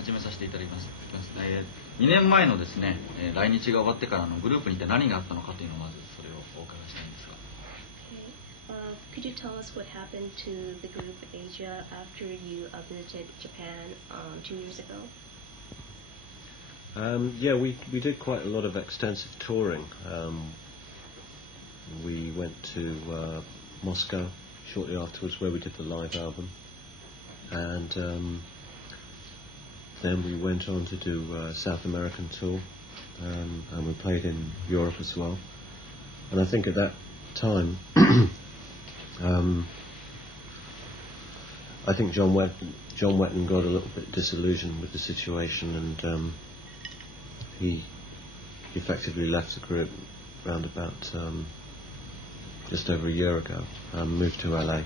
始めさせていただきます。2年前のですね、来日が終わってからのグループにて何があったのかというのをまずそれをお伺いしたいんですが。Could you tell us what happened to the group Asia after you visited Japan 2 years ago? Yeah, we did quite a lot of extensive touring. We went to Moscow shortly afterwards, where we did the live album, and then we went on to do a South American tour, and we played in Europe as well. And I think at that time, I think John Wetton got a little bit disillusioned with the situation, and he effectively left the group round about just over a year ago, moved to LA,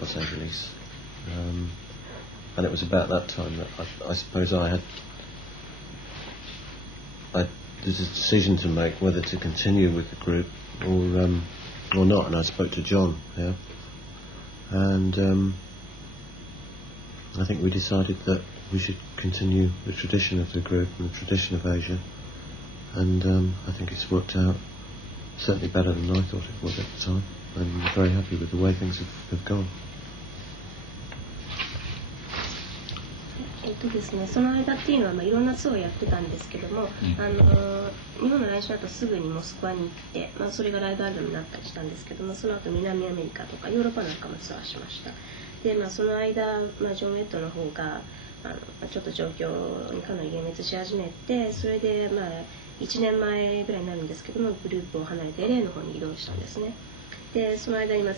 Los Angeles, and it was about that time that I suppose I had a decision to make whether to continue with the group or not, and I spoke to John, yeah, and I think we decided that we should continue the tradition of the group and the tradition of Asia, and I think it's worked out certainly better than I thought it would at the time, and we're very happy with the way things have gone. ですね、その間っていうのは、いろんなツアーをやってたんですけども、日本の来週だとすぐにモスクワに行って、それがライブアルバムになったりしたんですけども、その後南アメリカとかヨーロッパなんかもツアーしました。で、その間、ジョン・ウェットの方がちょっと状況にかなり幻滅し始めて、それで1年前ぐらいになるんですけども、グループを離れて LA の方に移動したんですね。で、その間に続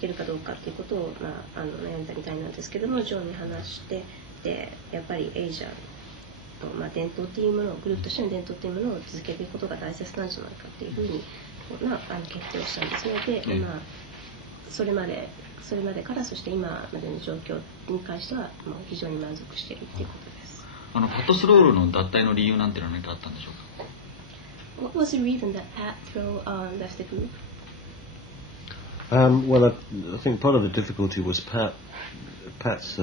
けるかどうかっていうことを、悩んだみたいなんですけども、ジョンに話して、でやっぱりエイジャと、伝統っていうものを、グループとしての伝統っていうものを続けていくことが大切なんじゃないかっていうふうに決定をしたんですね。で、それまでから、そして今までの状況に関してはもう非常に満足しているっていうことです。パットスロールの脱退の理由なんていうのは何かあったんでしょうか。 What was the reason that Pat left the group? Well, I think part of the difficulty was Pat's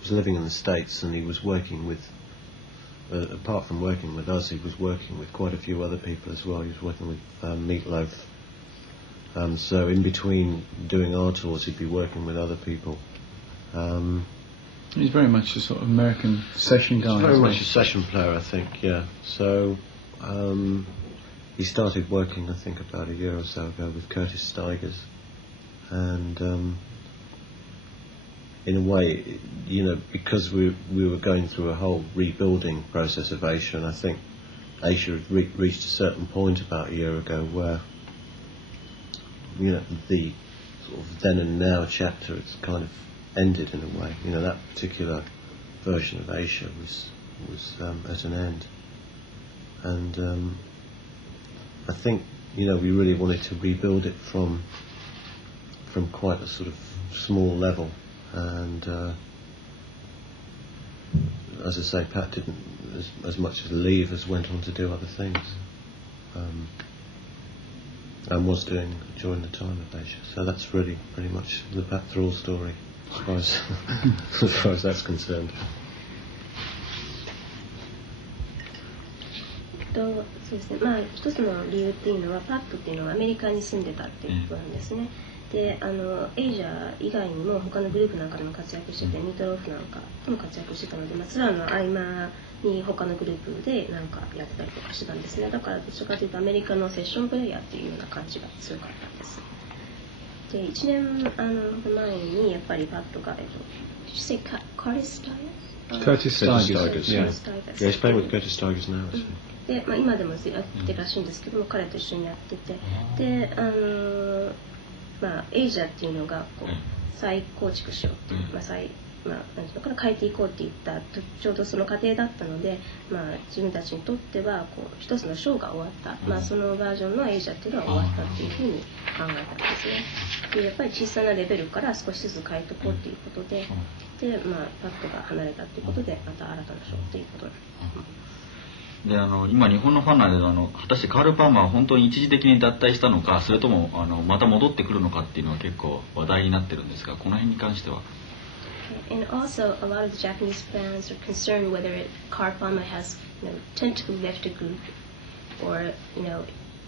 was living in the States, and he was working with, apart from working with us, he was working with quite a few other people as well. He was working with Meatloaf. So in between doing our tours, he'd be working with other people. He's very much a sort of American session guy. He's very much a session player, I think, yeah. So he started working, I think, about a year or so ago with Curtis Stigers, and in a way, because we were going through a whole rebuilding process of Asia, and I think Asia had reached a certain point about a year ago where, the sort of then and now chapter, it's kind of ended in a way. That particular version of Asia was at an end, and I think we really wanted to rebuild it from quite a sort of small level, and as I say, Pat didn't as much as leave as went on to do other things, and was doing during the time of Asia. So that's really pretty much the Pat Thrall story, as far as that's concerned. そうですね、一つの理由っていうのは、パットっていうのはアメリカに住んでたっていうことなんですね。で、エイジャ以外にも他のグループなんかでも活躍してて、ミートローフなんかでも活躍してたので、ツアーの合間に他のグループでなんかやってたりとかしてたんですね。だからどちらかというとアメリカのセッションプレイヤーっていうような感じが強かったんです。で、1年前にやっぱりパットがDid you say Curtis Stigers? Curtis Stigers, yeah. Yeah, he's playing with Curtis Stigers now, actually. で、今でもやってるらしいんですけども、彼と一緒にやってて、で、エイジャっていうのがこう再構築しようっていう、なんていうのかな、変えていこうっていったちょうどその過程だったので、自分たちにとってはこう一つのショーが終わった、そのバージョンのエイジャっていうのは終わったっていうふうに考えたんですね。で、やっぱり小さなレベルから少しずつ変えていこうっていうことで、で、パットが離れたっていうことで、また新たなショーっていうことに。で今日本のファンの間で果たしてカール・パーマーは本当に一時的に脱退したのか、それともまた戻ってくるのかっていうのは結構話題になってるんですが、この辺に関しては。And also, a lot of the Japanese fans are concerned whether Karpama has, tentatively left a group, or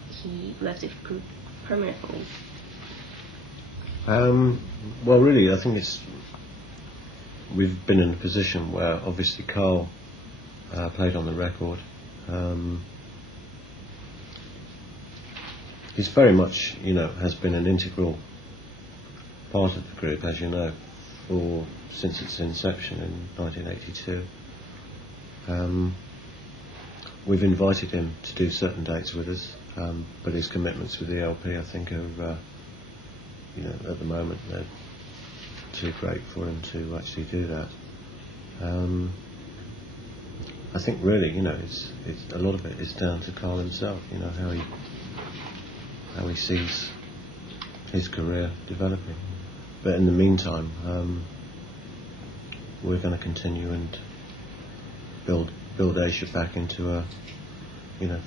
he left the group permanently. Well, really, I think we've been in a position where obviously Carl played on the record. He's very much, has been an integral part of the group, as you know, since its inception in 1982. We've invited him to do certain dates with us, but his commitments with the LP, I think, are, at the moment, they're too great for him to actually do that. I think really, it's a lot of it is down to Carl himself. How he sees his career developing. But in the meantime, we're going to continue and build Asia back into a,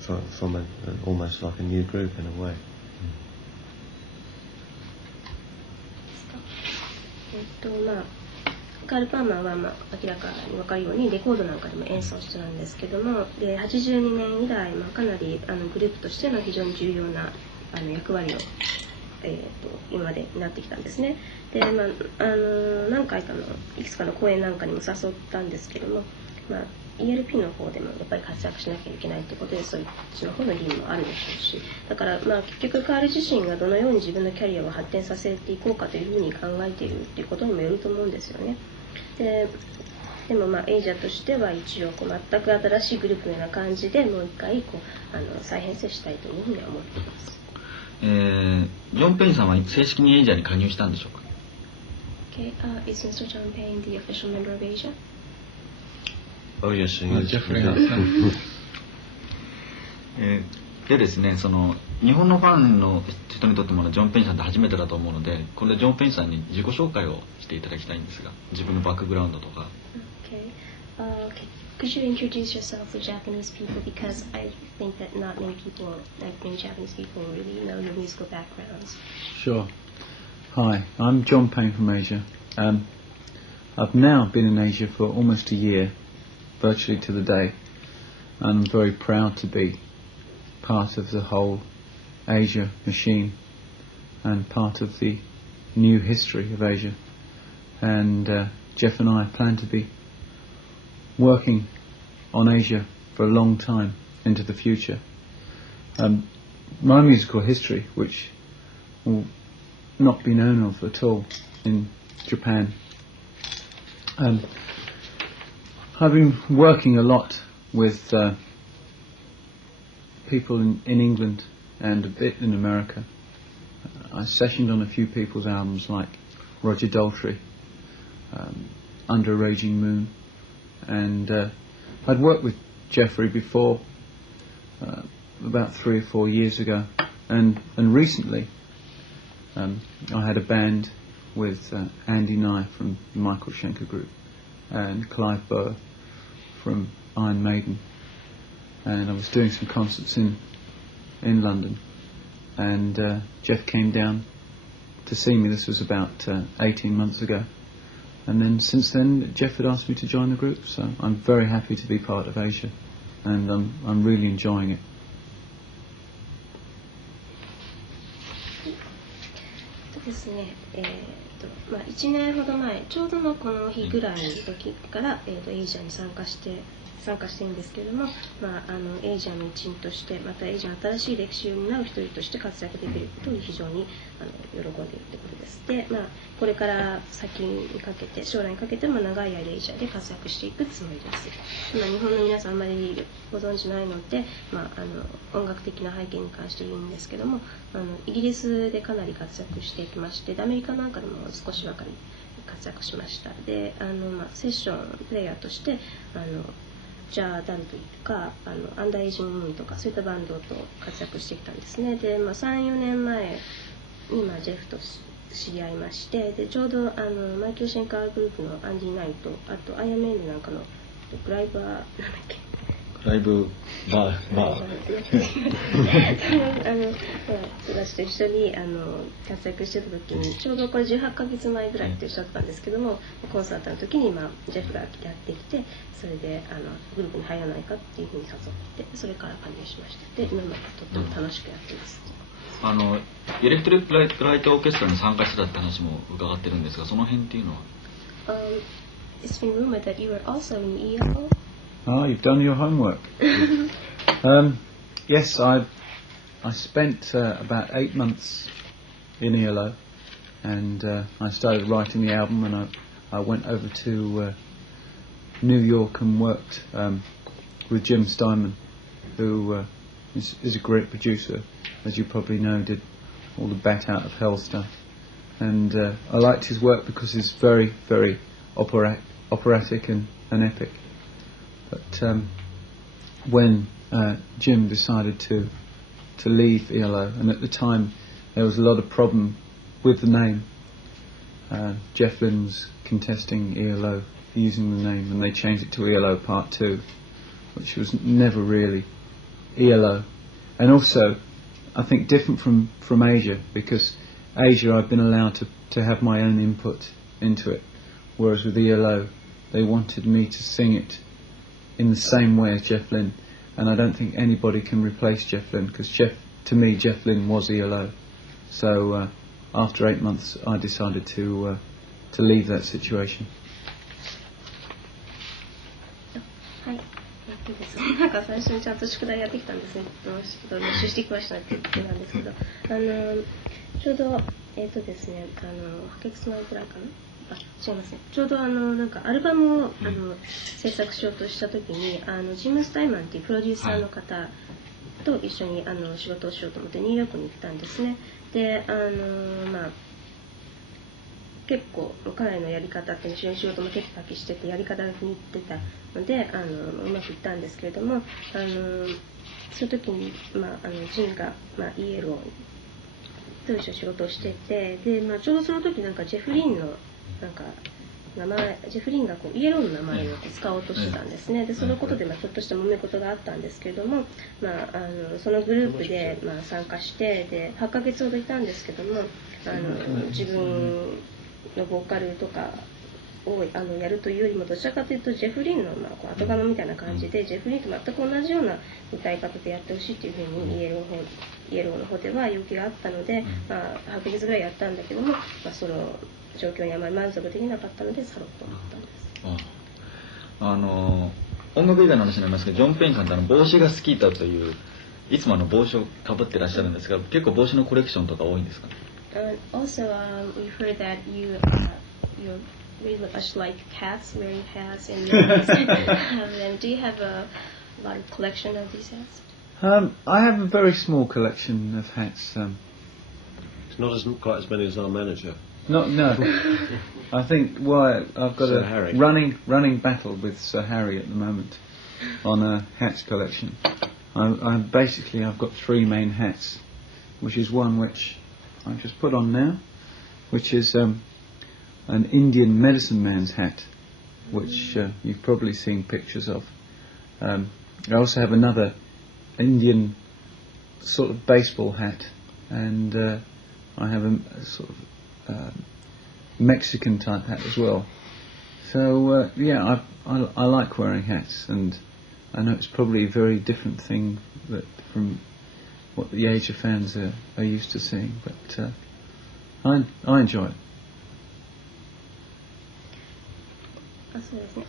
from almost like a new group in a way. カール・パーマーは、明らかに分かるようにレコードなんかでも演奏してたんですけども、で82年以来、かなりグループとしての非常に重要な役割を、今まで担ってきたんですね。で、何回かのいくつかの公演なんかにも誘ったんですけども、ELP の方でもやっぱり活躍しなきゃいけないということで、そういうその方の義務もあるでしょうし、だから結局カール自身がどのように自分のキャリアを発展させていこうかというふうに考えているということにもよると思うんですよね。でもエイジャとしては一応全く新しいグループのような感じでもう一回再編成したいというふうには思っています。ジョン・ペインさんは正式にエイジャに加入したんでしょうか。Okay, is Mr. John Payne the official member of Asia? Oh yes, Jeffrey. でですね、日本のファンの人にとってもジョン・ペインさんって初めてだと思うので、これでジョン・ペインさんに自己紹介をしていただきたいんですが、自分のバックグラウンドとか。Could you introduce yourself to Japanese people, because I think that not many people, like many Japanese people, really know your musical backgrounds. Sure. Hi, I'm John Payne from Asia. I've now been in Asia for almost a year, virtually to the day, and I'm very proud to be part of the whole Asia machine and part of the new history of Asia. And Geoff and I plan to be working on Asia for a long time into the future. My musical history, which will not be known of at all in Japan. I've been working a lot with people in England and a bit in America. I sessioned on a few people's albums like Roger Daltrey, Under a Raging Moon, and I'd worked with Jeffrey before, about 3 or 4 years ago, and recently I had a band with Andy Nye from the Michael Schenker Group and Clive Burr from Iron Maiden, and I was doing some concerts in London, and Geoff came down to see me. This was about 18 months ago, and then since then Geoff had asked me to join the group, so I'm very happy to be part of Asia, and I'm really enjoying it. ですね、1年ほど前、ちょうどのこの日ぐらいの時から、エイジャに参加してるんですけれども、エイジャの一員として、またエイジャの新しい歴史を担う一人として活躍できることに非常に喜んでいるということです。で、これから先にかけて、将来にかけても長い間エイジャで活躍していくつもりです。日本の皆さんあまりご存知ないので、音楽的な背景に関して言うんですけども、イギリスでかなり活躍していきまして、アメリカなんかでも少しばかり活躍しました。で、セッションプレイヤーとしてジャー・ダルトリーとかアンダーエイジング・ムーンとかそういったバンドと活躍してきたんですね。で、3、4年前にジェフと知り合いまして、でちょうどマイケル・シェンカーグループのアンディ・ナイト、あとアイアンメインなんかのドライバーなんだっけ、ライブバー私と一緒に活躍してた時にちょうどこれ18ヶ月前ぐらいっておっしゃったんですけども、コンサートの時に、ジェフがやってきて、それでグループに入らないかっていうふうに誘ってそれから加入しました。で今までとっても楽しくやってます。エレクトリックライトオーケストラに参加してたって話も伺ってるんですが、その辺っていうのはIt's been rumored that you were also in ELO. Oh, you've done your homework. Yes, I spent about 8 months in ELO, and I started writing the album, and I went over to New York and worked with Jim Steinman, who is a great producer, as you probably know, did all the Bat Out of Hell stuff. And I liked his work because he's very, very operatic and epic. But when Jim decided to leave ELO, and at the time there was a lot of problem with the name, Geoff Lynne was contesting ELO using the name, and they changed it to ELO Part 2, which was never really ELO. And also, I think different from Asia, because Asia I've been allowed to have my own input into it, whereas with ELO they wanted me to sing it in the same way as Geoff Lynne, and I don't think anybody can replace Geoff Lynne, because to me Geoff Lynne was ELO. So after 8 months I decided to leave that situation. なんか最初にちゃんと宿題やってきたんですね。出してきましたって言ってたんですけど、ちょうどですね、8ヶ月前ぐらいかな。違いますね。ちょうどなんかアルバムを制作しようとした時にジム・スタイマンっていうプロデューサーの方と一緒に仕事をしようと思ってニューヨークに行ったんですね。で結構彼のやり方って一緒に仕事もテキパキしててやり方が気に入ってたのでうまくいったんですけれども、その時にジムがイエローと一緒に仕事をしてて、でちょうどその時なんかジェフリンのなんかジェフリンがイエローの名前を使おうとしてたんですね。でそのことでちょっとした揉め事があったんですけれども、そのグループで参加してで8ヶ月ほどいたんですけども、自分のボーカルとかをやるというよりもどちらかというとジェフリンの後釜みたいな感じでジェフリンと全く同じような歌い方でやってほしいというふうにイエローの方では要求があったので、8ヶ月ぐらいやったんだけども、その状況にあまり満足できなかったので去ろうと思ったんです。音楽以外の話になりますけど、ジョン・ペインさんって帽子が好きだといういつも帽子をかぶってらっしゃるんですが、結構帽子のコレクションとか多いんですか？ Also, we heard that you really much like hats, wearing hats, and do you have a lot of collection of these hats? I have a very small collection of hats. It's not quite as many as our manager. No. I think I've got Sir a Harry. running battle with Sir Harry at the moment on a hats collection. I've got 3 main hats, which is one which I just put on now, which is an Indian medicine man's hat, which you've probably seen pictures of. I also have another Indian sort of baseball hat, and I have a sort of Mexican type hat as well. So I like wearing hats, and I know it's probably a very different thing from what the Asia fans are used to seeing, but I enjoy it. そうですね、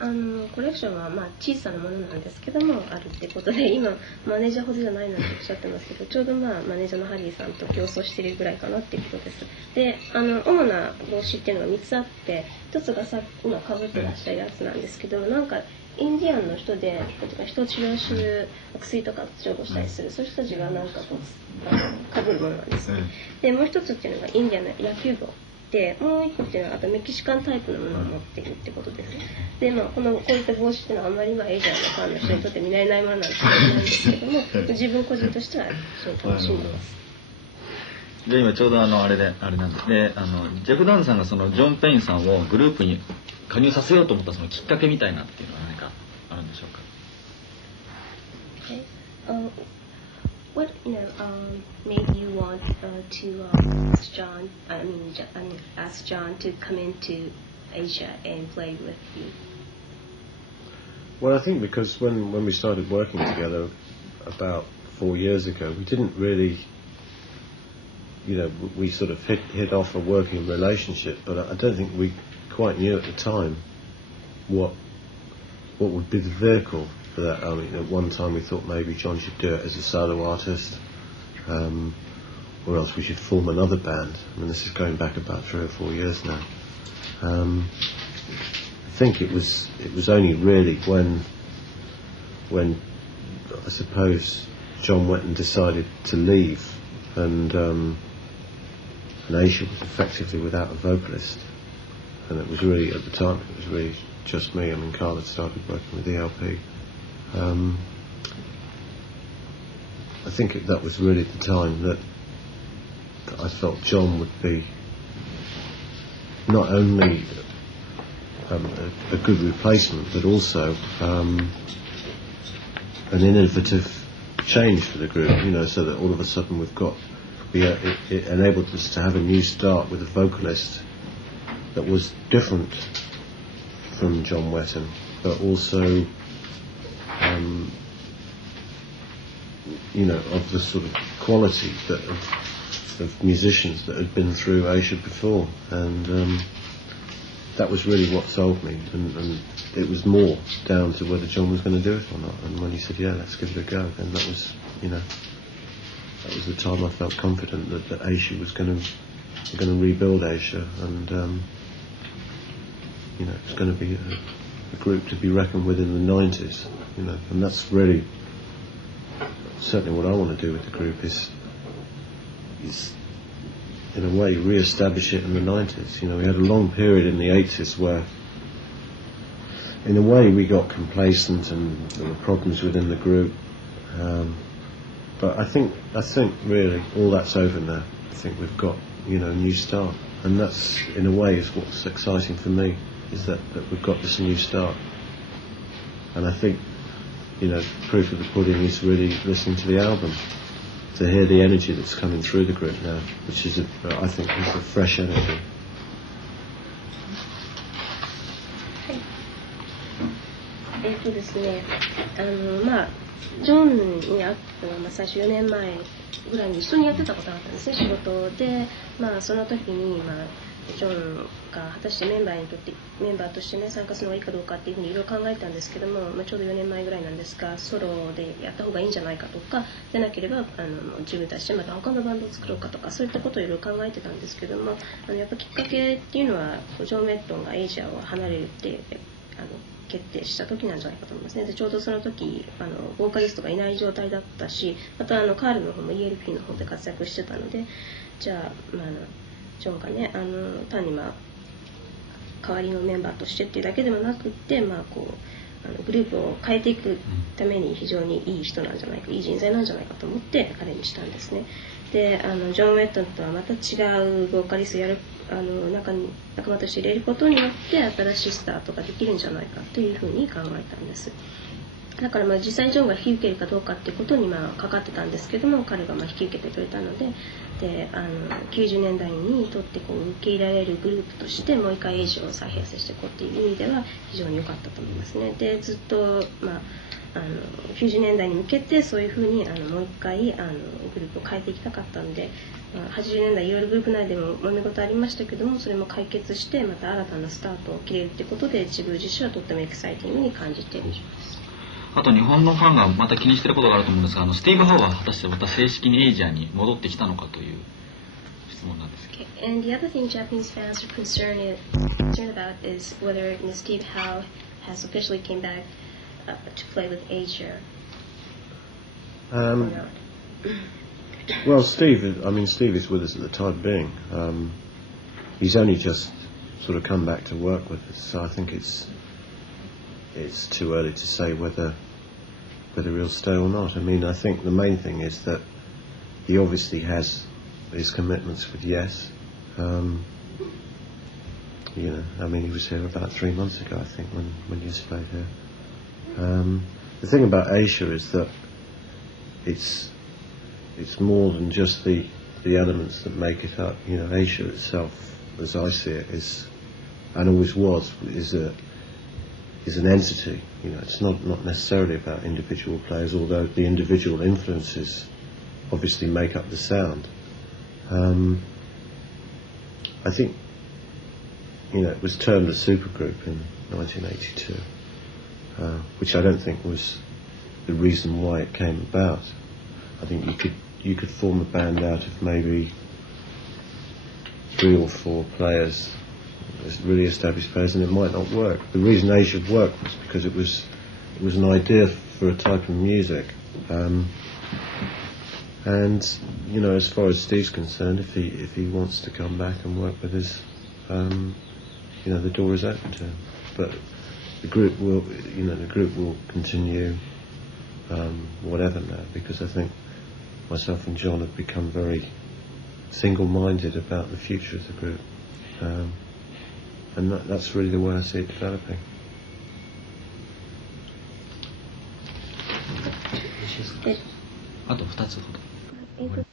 コレクションは小さなものなんですけどもあるってことで、今マネージャーほどじゃないなんておっしゃってますけど、ちょうどマネージャーのハリーさんと競争しているぐらいかなっていうことです。で主な帽子っていうのが3つあって、1つが今かぶってらっしゃるやつなんですけど、なんかインディアンの人で人を治療する薬とか調合したりする、そういう人たちがなんかかぶるものなんですね。でもう一つっていうのがインディアンの野球帽で、もう一個っていうのはあとメキシカンタイプのものを持っているってことです。でこういった帽子っていうのはあんまりエイジアのファンの人にとって見られないものなんですけども、自分個人としてはそう楽しんでます。で今ちょうどあれなんですね、ジェフ・ダンさんがそのジョン・ペインさんをグループに加入させようと思ったそのきっかけみたいなっていうのは何かあるんでしょうか？ What made you want to ask John to come into Asia and play with you? Well, I think because when we started working together about 4 years ago, we didn't really, we sort of hit off a working relationship, but I don't think we quite knew at the time what would be the vehicle for that. I mean, at one time we thought maybe John should do it as a solo artist, or else we should form another band. I mean, this is going back about 3 or 4 years now. I think it was only really when I suppose John went and decided to leave, and Asia was effectively without a vocalist, and it was really, at the time, it was really just me. I mean, Carl had started working with ELP. I think that was really the time that I felt John would be not only a good replacement, but also an innovative change for the group, so that all of a sudden it enabled us to have a new start with a vocalist that was different from John Wetton, but also of the sort of quality of musicians that had been through Asia before, and that was really what sold me, and it was more down to whether John was going to do it or not. And when he said, yeah, let's give it a go, then that was the time I felt confident that Asia was going to rebuild Asia, and it's going to be a group to be reckoned with in the 90s, and that's really certainly what I want to do with the group is in a way re-establish it in the 90s. We had a long period in the 80s where in a way we got complacent and there were problems within the group, but I think really all that's over now. I think we've got a new start, and that's in a way is what's exciting for me, is that we've got this new start. And I think proof of the pudding is really listening to the album, to hear the energy that's coming through the group now, which is I think is a fresh energy. ですね、ジョンに会ったのは、最初4年前ぐらいに一緒にやってたことがあったんですね、仕事で。その時に、ジョンが果たしてメンバーとしてね、参加するのがいいかどうかっていうふうにいろいろ考えたんですけども、ちょうど4年前ぐらいなんですが、ソロでやった方がいいんじゃないかとか、でなければ自分たちでまた他のバンドを作ろうかとか、そういったことをいろいろ考えてたんですけども、やっぱきっかけっていうのはジョン・ウェットンがエイジアを離れるって決定した時なんじゃないかと思いますね。でちょうどその時ボーカリストがいない状態だったし、またカールの方も ELP の方で活躍してたので、じゃあ、ジョンがね単に代わりのメンバーとしてっていうだけでもなくって、グループを変えていくために非常にいい人なんじゃないか、いい人材なんじゃないかと思って彼にしたんですね。でジョン・ウェットンとはまた違うボーカリストをやる仲間として入れることによって新しいスタートができるんじゃないかというふうに考えたんです。だから実際ジョンが引き受けるかどうかっていうことにかかってたんですけども、彼が引き受けてくれたので、90年代にとって受け入れられるグループとしてもう一回エイジを再編成していこうっていう意味では非常に良かったと思いますね。でずっと90年代に向けてそういうふうにもう一回グループを変えていきたかったので、80年代いろいろグループ内でも揉め事ありましたけども、それも解決してまた新たなスタートを切れるってことで、自分自身はとってもエキサイティングに感じている。あと日本のファンがまた気にしてることがあると思うんですが、スティーブ・ハウは果たしてまた正式にエイジアに戻ってきたのかという質問なんですけど。Okay. And the other thing Japanese fans are concerned about is whether Steve Howe has officially came back to play with Asia. Well, Steve is with us at the time being. He's only just sort of come back to work with us, so I think it's too early to say whether he'll stay or not. I mean, I think the main thing is that he obviously has his commitments with Yes. He was here about 3 months ago, I think, when Yes played here. The thing about Asia is that it's more than just the elements that make it up. You know, Asia itself, as I see it, is, and always was, is an entity. You know, it's not necessarily about individual players, although the individual influences obviously make up the sound. I think, you know, it was termed a supergroup in 1982, which I don't think was the reason why it came about. I think you could form a band out of maybe 3 or 4 players, really established players, and it might not work. The reason Asia worked was because it was an idea for a type of music. And you know, as far as Steve's concerned, if he wants to come back and work with us, you know, the door is open to him. But the group will continue, whatever now, because I think myself and John have become very single-minded about the future of the group, and that's really the way I see it developing. あと2つほど。